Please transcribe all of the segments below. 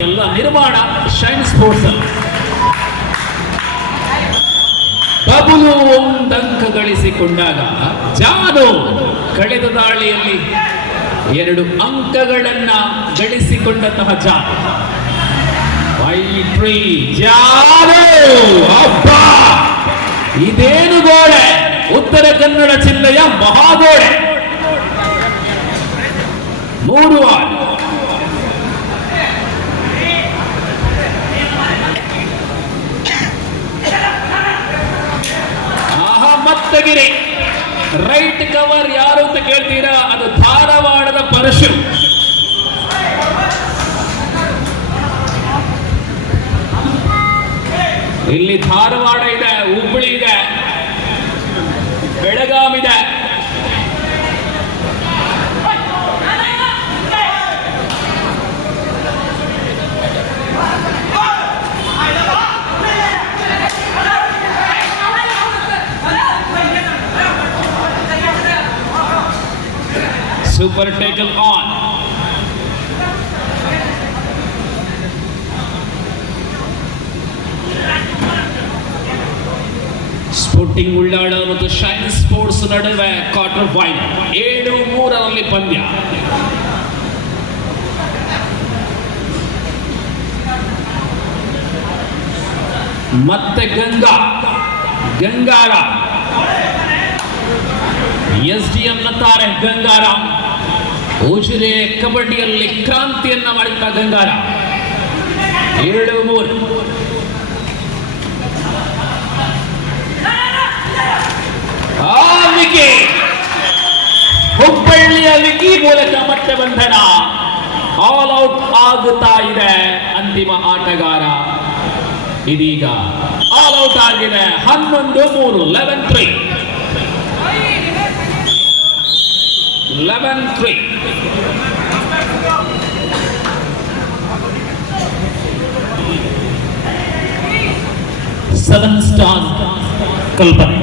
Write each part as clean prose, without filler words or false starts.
ಎಲ್ಲ ನಿರ್ಮಾಣ shine sports ಅಲ್ಲಿ ಬಬುಲು ಒಂದಂಕ ಗಳಿಸಿಕೊಂಡಾಗ ಜಾನು ಕಳೆದ ದಾಳಿಯಲ್ಲಿ 2 ಅಂಕಗಳನ್ನ ಗಳಿಸಿಕೊಂಡಂತಹ ಜಾನು ಜಾನು ಅಬ್ಬ ಇದೇನು ಗೋಡೆ ಉತ್ತರ ಕನ್ನಡ ಜಿಲ್ಲೆಯ ಮಹಾಗೋಡೆ 3 ಆಲ್ ಮತ್ತಗಿರಿ ರೈಟ್ ಕವರ್ ಯಾರು ಅಂತ ಕೇಳ್ತೀರಾ? ಅದು ಧಾರವಾಡದ ಪರಶು. ಇಲ್ಲಿ ಧಾರವಾಡ ಇದೆ, ಹುಬ್ಬಳ್ಳಿ ಇದೆ, ಬೆಳಗಾಂ ಇದೆ. Super tackle on. Sporting Ullal ಮತ್ತು ಶೈನ್ ಸ್ಪೋರ್ಟ್ಸ್ ನಡುವೆ ಕ್ವಾರ್ಟರ್ ಫೈನಲ್ 7-3 ಪಂದ್ಯ. ಮತ್ತೆ ಗಂಗಾರ SDM ನತ್ತಾರೆ ಗಂಗಾರ. ಉಜಿರೆ ಕಬಡ್ಡಿಯಲ್ಲಿ ಕ್ರಾಂತಿಯನ್ನ ಮಾಡಿದ ಗಂಗಾರ 7-3. ಹುಬ್ಬಳ್ಳಿಯ ವಿಕಿ ಮೂಲಕ ಮತ್ತೆ ಬಂಧನ. ಆಲ್ ಔಟ್ ಆಗುತ್ತಾ ಇದೆ ಅಂತಿಮ ಆಟಗಾರ. ಇದೀಗ ಆಲ್ ಔಟ್ ಆಗಿದೆ 11-3 11-3. ಸೆವೆನ್ ಸ್ಟಾರ್ ಕಲ್ಪನೆ.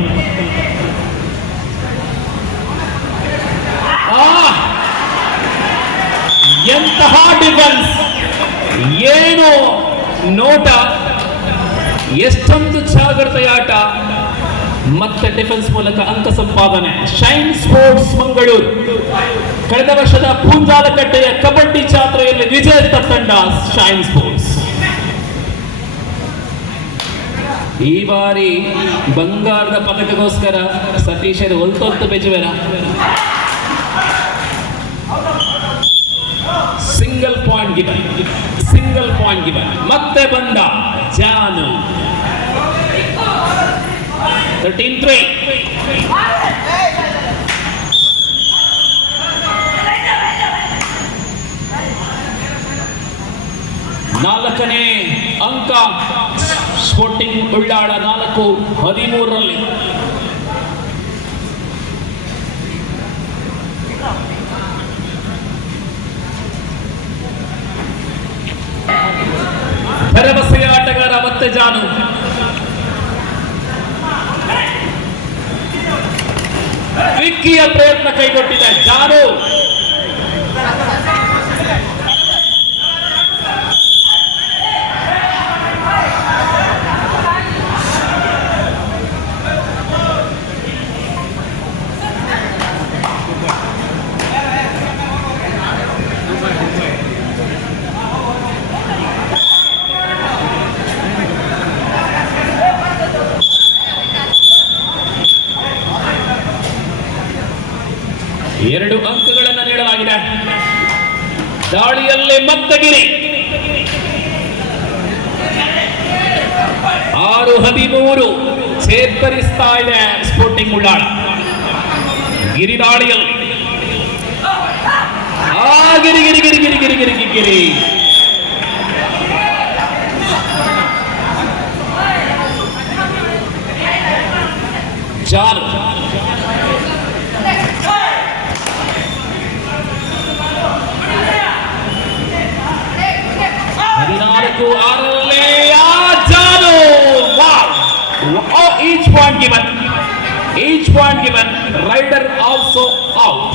ಎಂತಹ ಡಿಫೆನ್ಸ್, ಏನು ನೋಟ, ಎಷ್ಟೊಂದು ಜಾಗ್ರತೆಯ ಆಟ, ಮತ್ತೆ ಡಿಫೆನ್ಸ್ ಮೂಲಕ ಅಂಕ ಸಂಪಾದನೆ. ಶೈನ್ ಸ್ಪೋರ್ಟ್ಸ್ ಮಂಗಳೂರು ಕಳೆದ ವರ್ಷದ ಪೂಂಜಾಲಕಟ್ಟೆಯ ಕಬಡ್ಡಿ ಜಾತ್ರೆಯಲ್ಲಿ ವಿಜೇತ ತಂಡ ಶೈನ್ ಸ್ಪೋರ್ಟ್ಸ್. ಈ ಬಾರಿ ಬಂಗಾರದ ಪದಕಗೋಸ್ಕರ ಸತೀಶರು ಹೊಲ್ತೊತ್ತು ಬೆಜುವೆರ. Single point given. ಮತ್ತೆ ಬಂದ ಜಾನು 13-3. ನಾಲ್ಕನೇ ಅಂಕ ಸ್ಪೋರ್ಟಿಂಗ್ ಉಳ್ಳಾಳ 4-13. ಭರವಸೆಯ ಆಟಗಾರ ಮತ್ತೆ ಜಾನು. ವಿಕ್ಕಿಯ ಪ್ರಯತ್ನ ಕೈಗೊಟ್ಟಿದೆ ಜಾನು. ಎರಡು ಅಂಕಗಳನ್ನು ನೀಡಲಾಗಿದೆ. ದಾಳಿಯಲ್ಲಿ ಮತ್ತಗಿರಿ 6-13 ಚೇತರಿಸ್ತಾ ಇದೆ ಸ್ಪೋರ್ಟಿಂಗ್ ಉಳ್ಳಾಳ. ಗಿರಿ ದಾಳಿಯಲ್ಲಿ ಗಿರಿ ಜಾನು 14-6 ಜಾನು. Each point given. Rider also out.